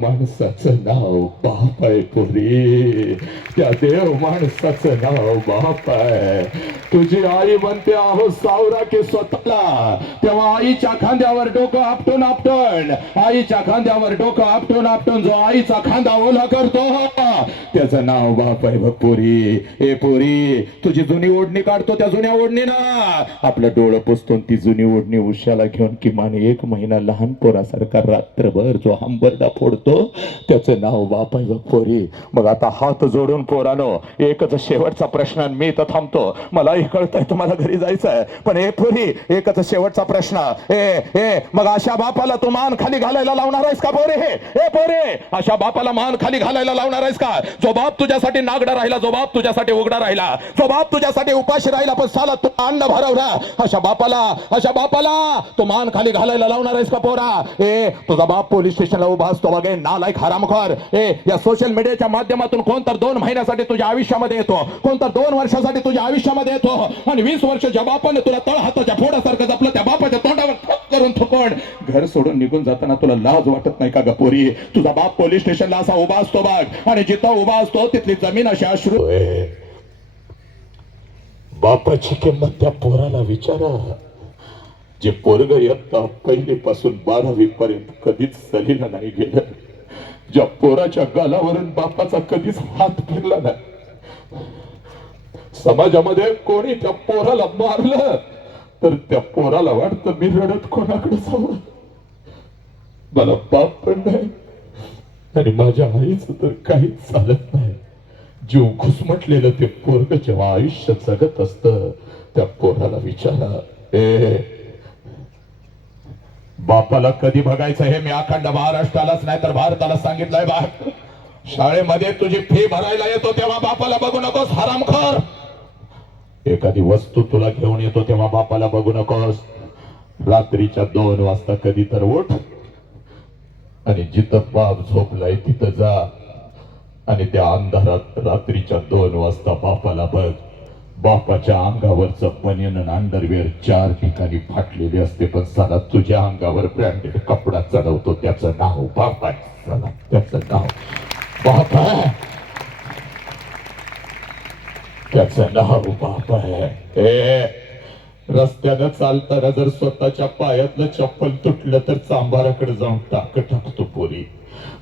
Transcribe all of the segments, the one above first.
माणसाचं नाव बाप आहे पोरी त्या देव माणसाचं नाव बाप आहे तुझी आई म्हणते आहो सावरा की स्वतःला. तेव्हा आईच्या खांद्यावर डोकं आपटून आपटून आईच्या खांद्यावर डोकं आपटून आपटून जो आईचा खांदा ओला करतो त्याचं नाव बाप आहे बघ पुरी. ए पुरी तुझी जुनी ओढणी काढतो त्या जुन्या ओढणीनं आपलं डोळं पुसतून ती जुनी ओढणी उशाला घेऊन किमान एक महिना लहान पोरासारखा रात्रभर जो हंबरडा फोडतो त्याचं नाव बाप आहे बघ पोरी. मग आता हात जोडून पोरानो एकच शेवटचा प्रश्न आणि मी तर थांबतो. मला मलाही कळतंय तुम्हाला घरी जायचं आहे पण हे पुरी एकच शेवटचा प्रश्न. ए ए मग अशा बापाला तू मान खाली घालायला लावणार आहेस का पोरे? हे ए पोरे अशा बापाला मान खाली घालायला लावणार आहेस का? जो बाप तुझ्यासाठी नागडा राहिला जो बाप तुझ्यासाठी उघडा राहिला जो बाप तुझ्यासाठी उपाशी राहिला पण साला तू अन्न भरवला अशा बापाला अशा बापाला तू मान खाली घालायला लावणार आहेस का पोरा? ए तुझा बाप पोलीस स्टेशनला उभा असतो बघे नालायक हरामखोर ए या सोशल मीडियाच्या माध्यमातून कोण तर दोन महिन्यासाठी तुझ्या आयुष्यामध्ये येतो कोण तर दोन वर्षासाठी तुझ्या आयुष्यामध्ये येतो आणि वीस वर्ष ज्या बापाने तुला तळ हाताच्या फोडासारखं जपलं त्या बापाच्या तोंडावर करून थोपण घर सोडून निघून जाताना तुला लाज वाटत नाही का गपोरी तुझा बाप पोलीस स्टेशनला असा उभा असतो बघ. आणि जिथं उभा असतो तिथली जमीन अशी अश्रू बापाची किंमत त्या पोराला विचारा. जे पोरग इयत्ता पहिली पासून बारावी पर्यंत कधीच सलीला नाही गेलं. ज्या पोराच्या गालावरून बापाचा कधीच हात फिरला नाही. समाजामध्ये कोणी त्या पोराला मारलं तर त्या पोराला वाटतं मी रडत कोणाकडे जावं? मला बाप पण नाही आणि माझ्या आईच तर काहीच चालत नाही. जीव घुसमटलेलं ते पोरग जेव्हा आयुष्य जगत असत त्या पोराला विचारा ए बापाला कधी बघायचं हे? मी अखंड महाराष्ट्रालाच नाही तर भारताला सांगितलंय बा शाळेमध्ये तुझी फी भरायला येतो तेव्हा बापाला बघू नकोस हरामखोर. एखादी वस्तू तुला घेऊन येतो तेव्हा बापाला बघू नकोस. रात्रीच्या दोन वाजता कधी तर उठ आणि जिथं बाप झोपलाय तिथं जा. आणि त्या अंधारात रात्रीच्या दोन वाजता बापाला बघ. बापाच्या अंगावरचं बनियन अंडरवेअर चार ठिकाणी फाटलेले असते पण साला तुझ्या अंगावर ब्रँडेड कपडा चढवतो त्याचं नाव बाप आहे. त्याचं नाव बाप आहे. त्याचं नाव बाप आहे. ए रस्त्यानं चालताना जर स्वतःच्या पायातलं चप्पल तुटलं तर चांभाराकडे जाऊन टाक टाकतो पोरी.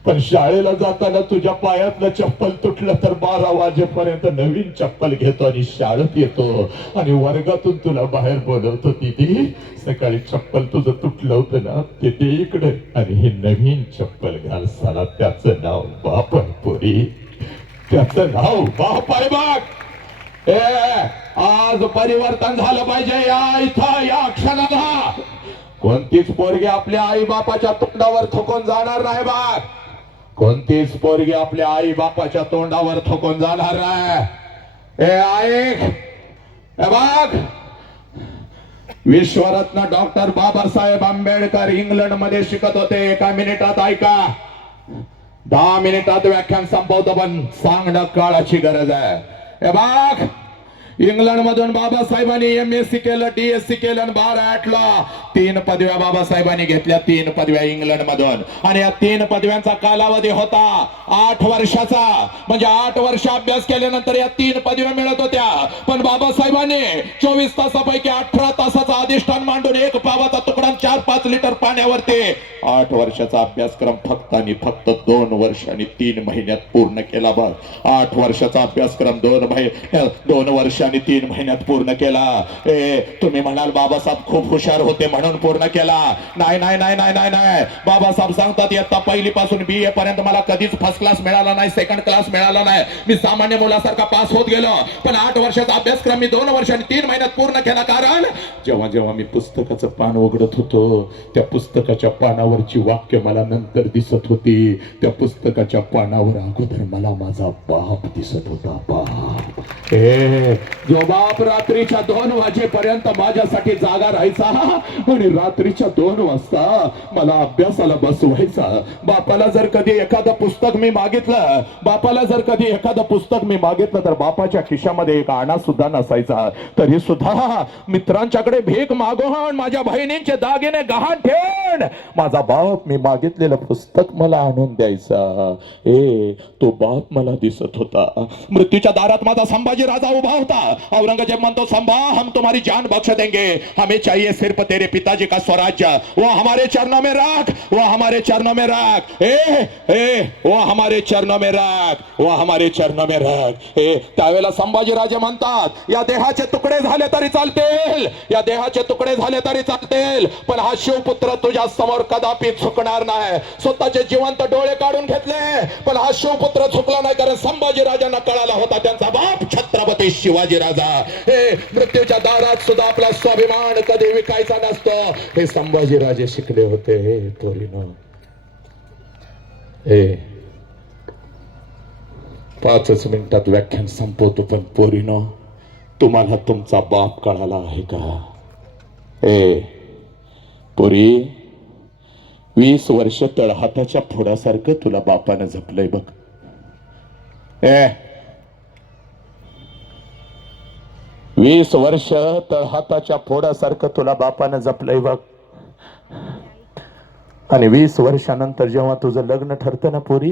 पण शाळेला जाताना तुझ्या पायातलं चप्पल तुटलं तर बारा वाजेपर्यंत नवीन चप्पल घेतो आणि शाळेत येतो आणि वर्गातून तुला बाहेर बोलवतो तिथे सकाळी चप्पल तुझं तुटलं होतं ना ते ते इकडे. आणि हे नवीन चप्पल घाल साला त्याचं नाव बाप आहे पोरी. त्याचं नाव बाप आहे बाग ए आज परिवर्तन झालं पाहिजे. या इथं या क्षणाला. कोणतीच पोरगी आपल्या आई बापाच्या तोंडावर थुकून जाणार नाही बा. कोणतीच पोरगी आपल्या आई बापाच्या तोंडावर थुकून जाणार नाही. ए ऐक. ए बाग विश्वरत्न डॉक्टर बाबासाहेब आंबेडकर इंग्लंडमध्ये शिकत होते. एका मिनिटात ऐका. दहा मिनिटात व्याख्यान संपवतो पण सांगणं काळाची गरज आहे. हे बघ इंग्लंड मधून बाबासाहेबांनी एम एस सी केलं डीएससी केलं आणि बाराटला तीन पदव्या बाबासाहेबांनी घेतल्या तीन पदव्या इंग्लंड मधून आणि या तीन पदव्यांचा कालावधी होता आठ वर्षाचा. म्हणजे आठ वर्ष अभ्यास केल्यानंतर या तीन पदव्या मिळत होत्या. पण बाबासाहेबांनी चोवीस तासापैकी अठरा तासाचा अधिष्ठान मांडून एक पावाचा तुकडा चार पाच लिटर पाण्यावरती आठ वर्षाचा अभ्यासक्रम फक्त आणि फक्त दोन वर्ष आणि तीन महिन्यात पूर्ण केला बघ. आठ वर्षाचा अभ्यासक्रम दोन महिने दोन वर्ष आणि तीन महिन्यात पूर्ण केला. ए तुम्ही म्हणाल बाबासाहेब खूप हुशार होते म्हणून पूर्ण केला. नाही नाही नाही नाही नाही नाही. बाबासाहेब सांगतात इयत्ता पहिली पासून बी ए पर्यंत मला कधीच फर्स्ट क्लास मिळाला नाही सेकंड क्लास मिळाला नाही. मी सामान्य मुलासारखा पास होत गेलो. पण आठ वर्षाचा अभ्यासक्रम मी दोन वर्ष आणि तीन महिन्यात पूर्ण केला. कारण जेव्हा जेव्हा मी पुस्तकाचं पान उघडत होतो त्या पुस्तकाच्या पानावरची वाक्य मला नंतर दिसत होती. त्या पुस्तकाच्या पानावर अगोदर मला माझा बाप दिसत होता बाप. ए जो बाप रात्रीच्या दोन वाजेपर्यंत माझ्यासाठी जागा राहायचा. आणि रात्रीच्या दोन वाजता मला अभ्यासाला बसवायचा बापाला जर कधी एखादं पुस्तक मी मागितलं बापाला जर कधी एखादं पुस्तक मी मागितलं तर बापाच्या खिशामध्ये एक आणा सुद्धा नसायचा. तरी सुद्धा मित्रांच्याकडे भीक मागून माझ्या बहिणींचे दागिने गहाण ठेवण माझा बाप मी मागितलेलं पुस्तक मला आणून द्यायचा. ए तो बाप मला दिसत होता. मृत्यूच्या दारात माझा संभाजी राजा उभा होता. औरंगजेब म्हणतो संभा हम तुम्हारी जान बख्श देंगे। हमें चाहिए सिर्फ तेरे पिताजी का स्वराज्य। वो हमारे चरणों में राख वो हमारे चरणों में राख। ए ए वो हमारे चरणों में राख वो हमारे चरणों में राख। ए त्यावेळेला संभाजी राजे म्हणतात या देहाचे तुकडे झाले तरी चालतील या देहाचे तुकडे झाले तरी चालतील पण हा शिवपुत्र तुझ्या समोर कदापि चुकणार नाही. स्वतःचे जिवंत डोळे काढून घेतले पण हा शिवपुत्र चुकला नाही कारण संभाजी राजांना कळाला होता त्यांचा बाप छत्रपती शिवाजी राजा हे मृत्यूच्या दारात सुद्धा आपला स्वाभिमान कधी विकायचा नसतो. हे संभाजीराजे शिकले होते हे पोरीनो. हे पाचच मिनिटात व्याख्यान संपवतो पण पोरीनो तुम्हाला तुमचा बाप कळाला आहे का? ए पोरी वीस वर्ष तळहाताच्या फोडासारखं तुला बापानं झपलंय बघ. ए वीस वर्ष तळहाताच्या फोडासारखं तुला बापानं जपलंय बघ. आणि वीस वर्षानंतर जेव्हा तुझं लग्न ठरतं ना पोरी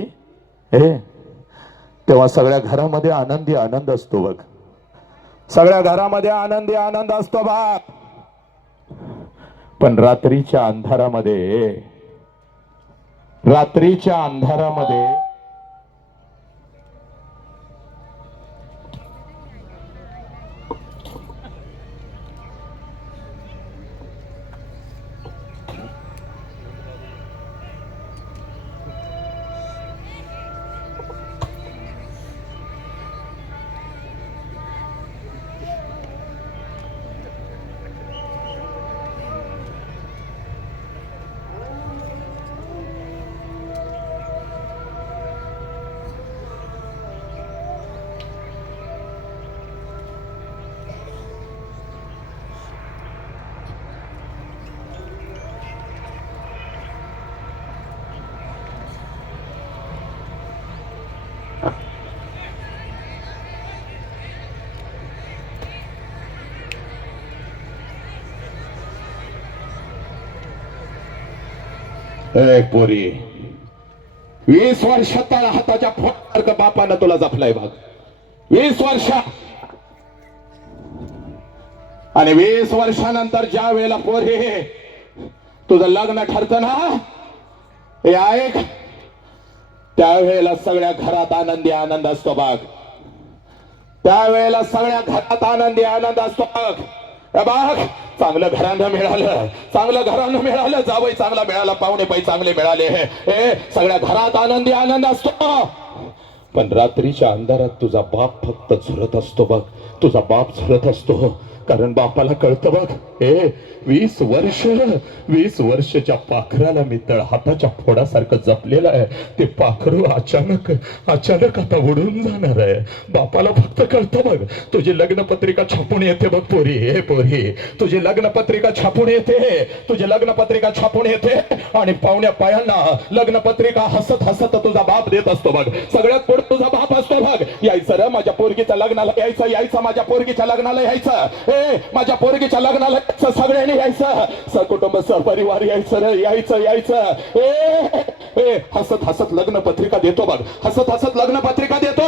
हे तेव्हा सगळ्या घरामध्ये आनंदी आनंद असतो बघ. सगळ्या घरामध्ये आनंदी आनंद असतो बाप. पण रात्रीच्या अंधारामध्ये रात्रीच्या अंधारामध्ये पोरी. वीस वर्ष तळा हाताच्या फोटासारखं बापानं तुला जपलाय बघ. वीस वर्ष. आणि वीस वर्षानंतर ज्या वेळेला पोरी तुझं लग्न ठरत ना? हे ऐक. त्यावेळेला सगळ्या घरात आनंदी आनंद असतो बाग त्यावेळेला सगळ्या घरात आनंदी आनंद असतो बघ. बाग चांगलं घरानं मिळालं. चांगलं घरानं मिळालं. जावई चांगला मिळाला पाहुणे बाई चांगले मिळाले. हे सगळ्या घरात आनंदी आनंद असतो. पण रात्रीच्या अंधारात तुझा बाप फक्त झुरत असतो बघ. तुझा बाप झुरत असतो. कारण बापाला कळतं बघ. ए वीस वर्ष वीस वर्षच्या पाखराला मी तळ हाताच्या फोडासारखं जपलेलं आहे. ते पाखरू अचानक अचानक आता उडून जाणार आहे. बापाला फक्त कळतं बघ. तुझी लग्नपत्रिका छापून येते बघ पोरी. हे पोरी तुझी लग्नपत्रिका छापून येते. तुझी लग्नपत्रिका छापून येते. आणि पाहुण्या पायांना लग्नपत्रिका हसत हसत तुझा बाप देत असतो बघ. सगळ्यात पुढे तुझा बाप असतो बघ. यायचं रे माझ्या पोरगीच्या लग्नाला यायचं यायचं माझ्या पोरगीच्या लग्नाला यायचं. ए माझ्या पोरगीच्या लग्नाला सगळ्यांनी यायचं? सकुटुंब सहपरिवार यायचं रे यायचं यायचं. ए ए हसत हसत लग्न पत्रिका देतो बघ. हसत हसत लग्न पत्रिका देतो.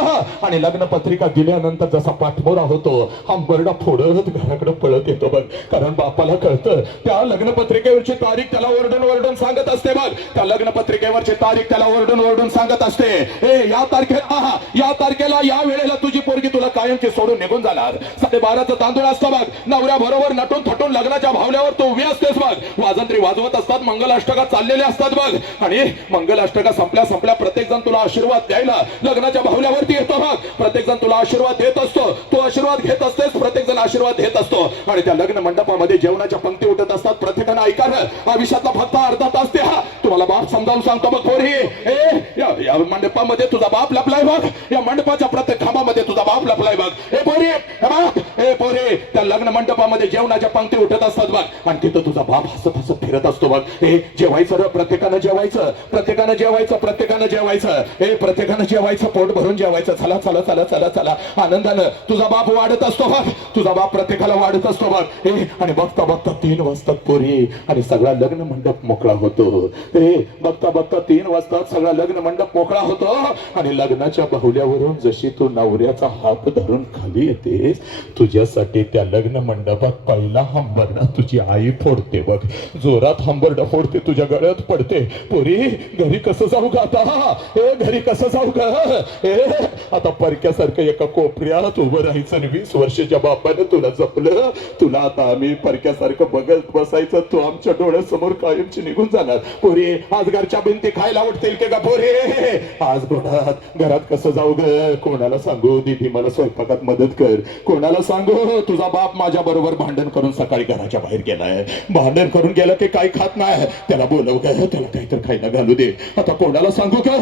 आणि लग्न पत्रिका दिल्यानंतर जसा पाठमोरा होतो हा बरडा फोडत घराकडे पळत येतो बघ. कारण बापाला कळतं त्या लग्न पत्रिकेवरची तारीख त्याला ओरडून ओरडून सांगत असते बघ. त्या लग्न पत्रिकेवरची तारीख त्याला ओरडून ओरडून सांगत असते. ए या तारखेला या तारखेला या वेळेला तुझी पोरगी तुला कायमची सोडून निघून जाणार. साडेबाराचा तांदूळ असतो बघ. बघ नवऱ्या बरोबर नटून थटून लग्नाच्या भावल्यावर तो उभी असतेस बघ. वाजंत्री वाजवत असतात मंगलाष्टका चाललेले असतात बघ. आणि मंगलाष्टका संपल्या संपल्या प्रत्येक जण तुला आशीर्वाद द्यायला लग्नाच्या भावल्यावरती येतो बघ. प्रत्येक जण तुला आशीर्वाद देत असतो. तो आशीर्वाद घेत असतेस प्रत्येक जण आशीर्वाद घेत असतो. आणि त्या लग्न मंडपामध्ये जेवणाच्या पंक्ती उठत असतात प्रत्येकानं ऐकायला आयुष्यातला फक्त अर्धा तास ते हा तुम्हाला बाप समजावून सांगतो बघ पोरी. ए या- मंडपामध्ये तुझा बाप लपलाय बघ. या मंडपाच्या प्रत्येक खांबामध्ये तुझा बाप लपलाय बघ. हे पोरी हे बाप. पोरे त्या लग्न मंडपामध्ये जेवणाच्या पंक्ती उठत असतात बघ. आणि तिथं तुझा बाप हसत हसत फिरत असतो बघ. हे जेवायचं प्रत्येकानं जेवायचं प्रत्येकानं जेवायचं प्रत्येकानं जेवायचं. हे प्रत्येकानं जेवायचं पोट भरून जेवायचं. चला चला चला चला चला. आनंदानं तुझा बाप वाढत असतो बघ. तुझा बाप प्रत्येकाला वाढत असतो बघ. हे आणि बघता बघता तीन वाजतात पोरी. आणि सगळा लग्न मंडप मोकळा होतो. हे बघता बघता तीन वाजतात सगळा लग्न मंडप मोकळा होतो. आणि लग्नाच्या बाहुल्यावरून जशी तू नवऱ्याचा हात धरून खाली येतेस तुझ्या तुझ्यासाठी त्या लग्न मंडपात पहिला हंबरडा तुझी आई फोडते बघ. जोरात हंबरडा फोडते तुझ्या गळ्यात पडते. पोरी घरी कसं जाऊ का आता? हे घरी कसं जाऊ का हे आता परक्यासारखं एका कोपऱ्यात उभं राहायचं आणि वीस वर्षाच्या बापानं तुला जपलं. तुला आता आम्ही परक्यासारखं बघत बसायचं. तू आमच्या डोळ्यासमोर कायमची निघून जाणार. पोरी आज घरच्या भिंती खायला उठतील की का पोरी? आज घरात घरात कसं जाऊ ग? कोणाला सांगू? दीदी मला स्वयंपाकात मदत कर. कोणाला सांगू? तुझा बाप माझ्या बरोबर भांडण करून सकाळी घराच्या बाहेर गेलाय. भांडण करून गेलं की काही खात नाही. त्याला बोलव ग त्याला काहीतरी खायला घालू दे. आता कोणाला सांगू का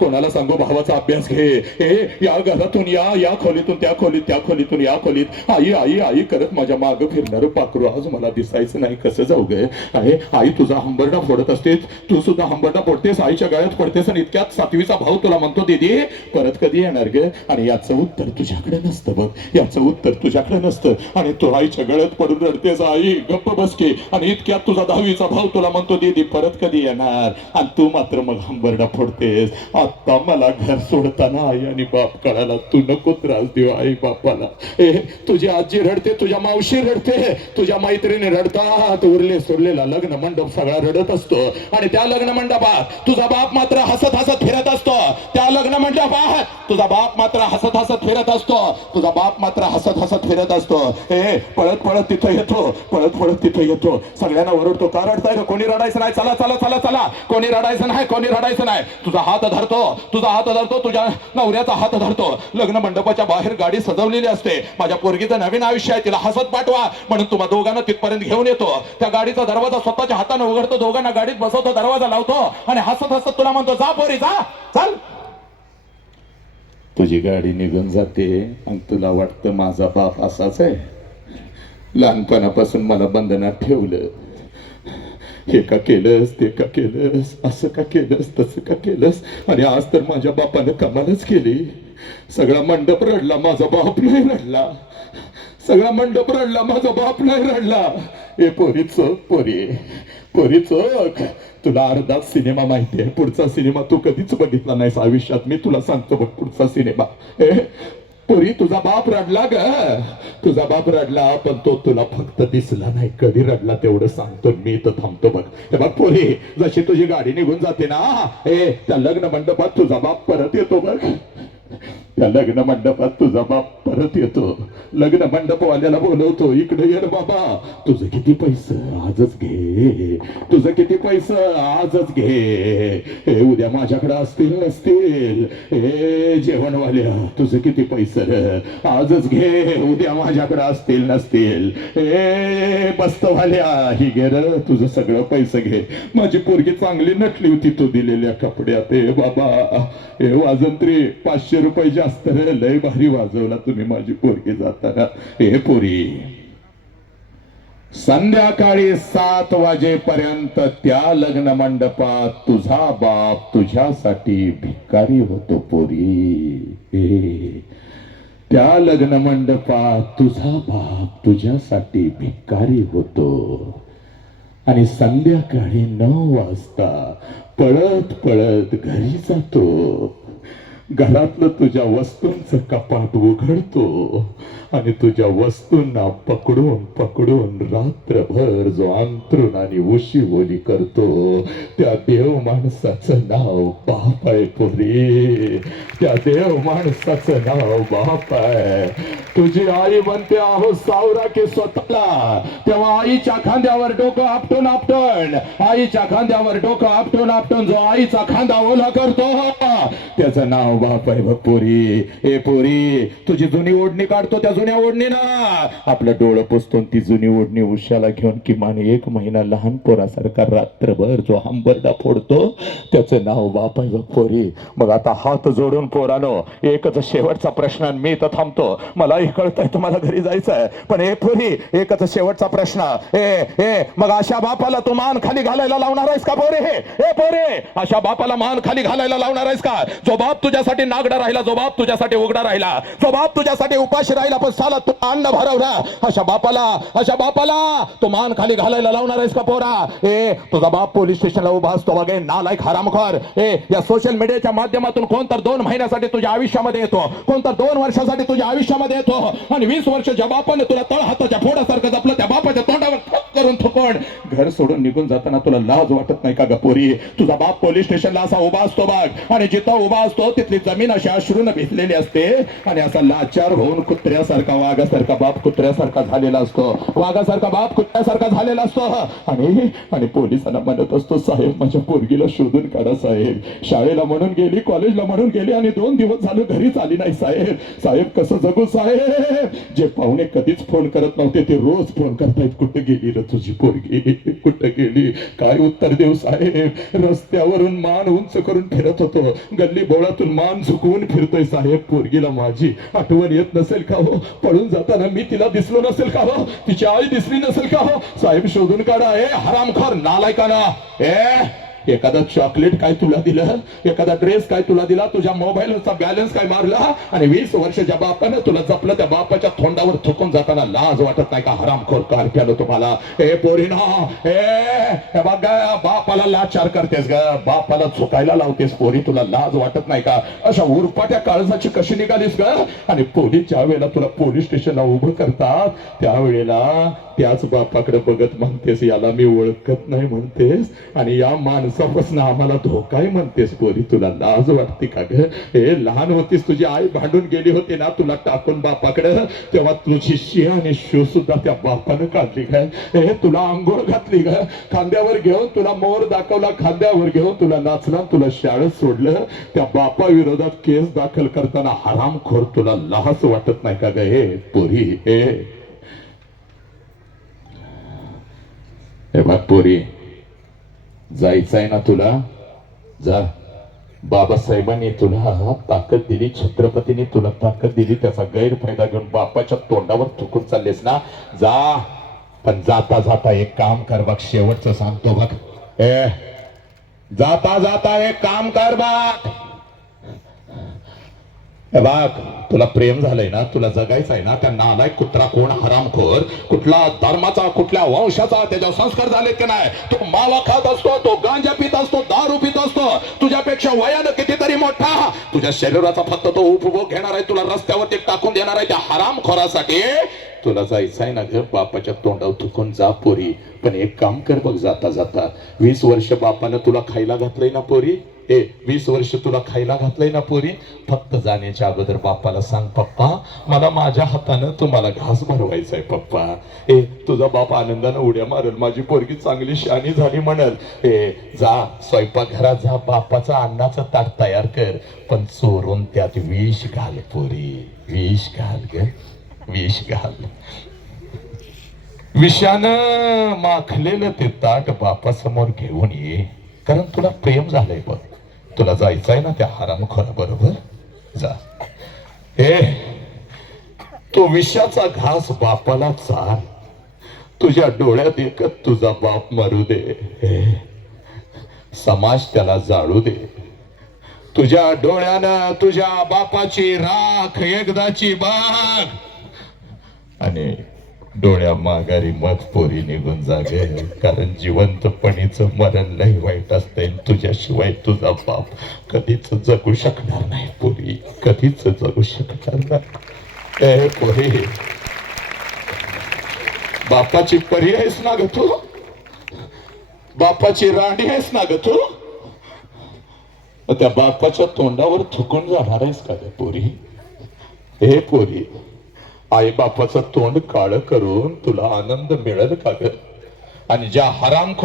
कोणाला सांगू? भावाचा अभ्यास घे. हे या घरातून या या खोलीतून त्या खोलीत त्या खोलीतून या खोलीत. आई आई आई करत माझ्या माग फिरणार पाखरू आज मला दिसायचं नाही. कसं जाऊ गे? आहे आई तुझा हंबरडा फोडत असतेस. तू सुद्धा हंबरडा फोडतेस आईच्या गळ्यात पडतेस आणि इतक्यात सातवीचा भाऊ तुला म्हणतो दीदी परत कधी येणार ग? आणि याचं उत्तर तुझ्याकडे नसतं बघ. याचं उत्तर तुझ्याकडे नसतं. आणि तू आईच्या गळ्यात पडून रडतेस आई. गप्प बसके आणि इतक्यात तुझा दहावीचा भाव तुला म्हणतो दीदी परत कधी येणार? आणि तू मात्र मग हंबरडा फोडतेस. आता मला घर सोडताना आई आणि बाप कळाला. तू नको त्रास देऊ आई बापाला. ए तुझी आजी रडते तुझ्या मावशी रडते. तुझ्या मैत्रिणी रडतात. उरले सोडलेला लग्न मंडप सगळा रडत असतो. आणि त्या लग्न मंडपात तुझा बाप मात्र हसत हसत फिरत असतो. त्या लग्न मंडपात तुझा बाप मात्र हसत हसत फिरत असतो. तुझा बाप मात्र हसत हसत फिरत असतो. हे पळत पळत तिथं येतो. पळत पळत तिथं येतो. सगळ्यांना ओरडतो. का रडताय कोणी रडायचं नाही? चला चला चला चला. कोणी रडायचं नाही? कोणी रडायचं नाही? तुझा हात धरतो. तुझा हात धरतो. तुझ्या नवऱ्याचा हात धरतो. लग्न मंडपाच्या बाहेर गाडी सजवलेली असते. माझ्या पोरगीचं नवीन आयुष्य आहे. तिला हसत पाठवा. म्हणून तुम्हा दोघांना तिथपर्यंत घेऊन येतो. त्या गाडीचा दरवाजा स्वतःच्या हाताने उघडतो. दोघांना गाडीत बसवतो. दरवाजा लावतो. आणि हसत हसत तुला म्हणतो जा पोरी जा. चल. तुझी गाडी निघून जाते आणि तुला वाटतं माझा बाप असाच आहे. लहानपणापासून मला बंधनात ठेवलं. हे का केलंस ते का केलंस असं का केलंस तसं का केलंस? आणि आज तर माझ्या बापानं कमालच केली. सगळा मंडप रडला माझा बाप नाही रडला. सगळा मंडप रडला माझा बाप नाही रडला. ए पोरी चोक पोरी. पोरी चोक तुला अर्धा सिनेमा माहिती आहे. पुढचा सिनेमा तू कधीच बघितला नाहीस आयुष्यात. मी तुला सांगतो बघ पुढचा सिनेमा. पुरी पोरी तुझा बाप रडला ग. तुझा बाप रडला पण तो तुला फक्त दिसला नाही. कधी रडला तेवढं सांगतो. मी तर थांबतो बघ. हे बघ पोरी जशी तुझी गाडी निघून जाते ना ए त्या लग्न मंडपात तुझा बाप परत येतो बघ. त्या लग्न मंडपात तुझा बाप परत येतो. लग्न मंडपवाल्याला बोलवतो इकडे ये बाबा तुझं किती पैसे आजच घे. तुझं किती पैसे आजच घे. हे उद्या माझ्याकडे असतील नसतील. हे जेवणवाल्या तुझं किती पैसे आजच घे. उद्या माझ्याकडे असतील नसतील. हे बस्तवाल्या ही घे र तुझं सगळं पैसे घे. माझी पोरगी चांगली नटली होती तू दिलेल्या कपड्यात. हे बाबा हे वाजंत्री पाचशे रुपये जास्त रे लय भारी वाजवला तुम्ही माझी पोरगी जाताना. हे पोरी. संध्याकाळी सात वाजेपर्यंत त्या लग्न मंडपात तुझा बाप तुझ्यासाठी भिकारी होतो पोरी. त्या लग्न मंडपात तुझा बाप तुझ्यासाठी भिकारी होतो. आणि संध्याकाळी नऊ वाजता पळत पळत घरी जातो. घरातलं तुझ्या वस्तूंचं कपाट उघडतो आणि तुझ्या वस्तूंना पकडून पकडून रात्रभर जो अंतरुण आणि उशी बोली करतो. त्या देव माणसाचं नाव बाप आहे पोरी. त्या देव माणसाचं नाव बाप आहे तुझी आई म्हणते आहो सावरा की स्वतःला. तेव्हा आईच्या खांद्यावर डोकं आपटून आपटून आईच्या खांद्यावर डोकं आपटून आपटून जो आईचा खांदा ओला करतो त्याचं नाव बाप आहे बघ पोरी. ए पोरी तुझी जुनी ओढणी काढतो त्या जुन्या जुन्या ओढणीनं आपलं डोळं पुसतो ती जुनी ओढणी उशाला घेऊन किमान एक महिना लहान पोरासारखा रात्रभर जो हंबरडा फोडतो त्याचं नाव बाप आहे बघ पोरी. मग आता हात जोडून पोरानो एकच शेवटचा प्रश्न मी तर थांबतो. मलाही कळतंय तुम्हाला घरी जायचं आहे पण ए पोरी एकच शेवटचा प्रश्न. ए ए मग अशा बापाला तू मान खाली घालायला लावणार आहेस का पोरे? हे ए पोरे अशा बापाला मान खाली घालायला लावणार आहेस का? जो बाप तुझ्या तुझ्यासाठी नागडा राहिला जो बाप तुझ्यासाठी उघडा राहिला. जो बाप तुझ्यासाठी उपाशी राहिला पण साला तू अन्न भरवला अशा बापाला अशा बापाला. तू मान खाली घालायला लावणार आहेस का पोरा? ए तुझा बाप पोलीस स्टेशनला उभा असतो बघे नालायक हरामखोर ए या सोशल मीडियाच्या माध्यमातून कोण तर दोन महिन्यासाठी तुझ्या आयुष्यामध्ये येतो? कोण तर दोन वर्षासाठी तुझ्या आयुष्यामध्ये येतो? आणि वीस वर्ष ज्या बापाने तुला तळ हाताच्या फोडासारखं जपलं त्या बापाच्या तोंडावर करून थुकून घर सोडून निघून जाताना तुला लाज वाटत नाही का ग पोरी? तुझा बाप पोलीस स्टेशनला असा उभा असतो बघ. आणि जिथं उभा असतो तिथली जमीन अशी अश्रून भिजलेली असते आणि असा लाचार होऊन कुत्र्यासारखा वाघासारखा बाप कुत्र्यासारखा झालेला असतो. वाघासारखा बाप कुत्र्यासारखा झालेला असतो. आणि आणि पोलिसांना म्हणत असतो साहेब माझ्या पोरगीला शोधून काढा साहेब. शाळेला म्हणून गेली कॉलेजला म्हणून गेली आणि दोन दिवस झाले घरीच आली नाही साहेब. साहेब कसं जगू साहेब? जे पाहुणे कधीच फोन करत नव्हते ते रोज फोन करतायत कुठे गेली र तुझी पोरगी? कुठे गेली? काय उत्तर देऊ साहेब? रस्त्यावरून मान उंच करून फिरत होतो. गल्ली बोळातून मान झुकवून फिरतोय साहेब पोरगीला माझी आठवण येत नसेल का हो? पळून जाताना मी तिला दिसलो नसेल का हो? तिची आई दिसली नसेल का हो? साहेब शोधून काढा. ए हरामखोर नालायकाना. ए एखादा चॉकलेट काय तुला दिलं? एखादा ड्रेस काय तुला दिला? तुझ्या मोबाईलचा बॅलन्स काय मारला? आणि वीस वर्ष ज्या बापानं तुला जपलं त्या बापाच्या तोंडावर थुकून जाताना लाज वाटत नाही का? हरामखोर कार प्यालो तुम्हाला. ए पोरीनो ए हे बघ ग, बापाला लाचार करतेस ग. बापाला चुकायला लावतेस पोरी तुला लाज वाटत नाही का? अशा उरपाट्या काळजाची कशी निघालीस ग? आणि पोलीस ज्या वेळेला तुला पोलीस स्टेशनला उभं करतात त्यावेळेला त्याच बापाकडे बघत म्हणतेस याला मी ओळखत नाही म्हणतेस. आणि या माणसापासून आम्हाला धोकाय म्हणतेस पोरी तुला लाज वाटते का ग? हे लहान होतीस तुझी आई भांडून गेली होती ना तुला टाकून बापाकडे? तेव्हा तुझी शी आणि शो सुद्धा त्या बापानं काढली काय हे तुला आंघोळ घातली ग. खांद्यावर घेऊन तुला मोर दाखवला खांद्यावर घेऊन तुला नाचला तुला शाळेत सोडलं. त्या बापा विरोधात केस दाखल करताना हरामखोर तुला लाज वाटत नाही का ग? हे पोरी हे हे पोरी. जायचंय ना तुला? जा. बाबासाहेबांनी तुला ताकद दिली छत्रपतीने तुला ताकद दिली त्याचा गैरफायदा घेऊन बापाच्या तोंडावर थुकून चाललेस ना? जा. पण जाता जाता एक काम कर बघ शेवटचं सांगतो बघ. ए जाता जाता एक काम कर बघ. बाग तुला प्रेम झालंय ना तुला जगायचं आहे ना त्या नालाय कुत्रा कोण हरामखोर कुठला धर्माचा कुठल्या वंशाचा त्याच्यावर संस्कार झाले की नाही? तो मावा खात असतो तो गांजा पित असतो दारू पित असतो. तुझ्यापेक्षा वयानं कितीतरी मोठा. तुझ्या शरीराचा फक्त तो उपभोग घेणार आहे तुला रस्त्यावरती टाकून देणार आहे त्या हरामखोरासाठी तुला जायचं आहे ना घर बापाच्या तोंडावर थुकून जा पोरी. पण एक काम कर बघ जाता जाता. वीस वर्ष बापानं तुला खायला घातलंय ना पोरी? ए वीस वर्ष तुला खायला घातलंय ना पोरी? फक्त जाण्याच्या अगोदर बापाला सांग पप्पा मला माझ्या हातानं तुम्हाला घास भरवायचा आहे पप्पा. ए तुझा बाप आनंदानं उड्या मारल माझी पोरगी चांगली शानी झाली म्हणल. ए जा स्वयंपाकघरात जा बापाचा अन्नाचा ताट तयार कर. पण चोरून त्यात विष घाल पोरी. विष घाल ग विष घाल. विषानं माखलेलं ते ताट बापासमोर घेऊन ये. कारण तुला प्रेम झालंय बघ. तुला जायचं आहे ना त्या हरामखोरा बरोबर? जा. हे तो विषाचा घास बापाला चाल. तुझ्या डोळ्यात एकच तुझा बाप मरू दे. हे, समाज त्याला जाळू दे. तुझ्या डोळ्यानं तुझ्या बापाची राख एकदाची बाग. आणि डोळ्या माघारी मग पोरी निघून जागे. कारण जिवंतपणीचं मरण लय वाईट असते तुझ्याशिवाय तुझा बाप कधीच जगू शकणार नाही पोरी. कधीच जगू शकणार नाही. ए पोरी बापाची परी आहेस ना ग तू? बापाची राणी आहेस ना ग तू? मग त्या बापाच्या तोंडावर थुकून जाणार आहेस का ग पोरी? हे पोरी आई बापाचं तोंड काळ करून तुला आनंद मिळेल का ग? आणि ज्या हरामखो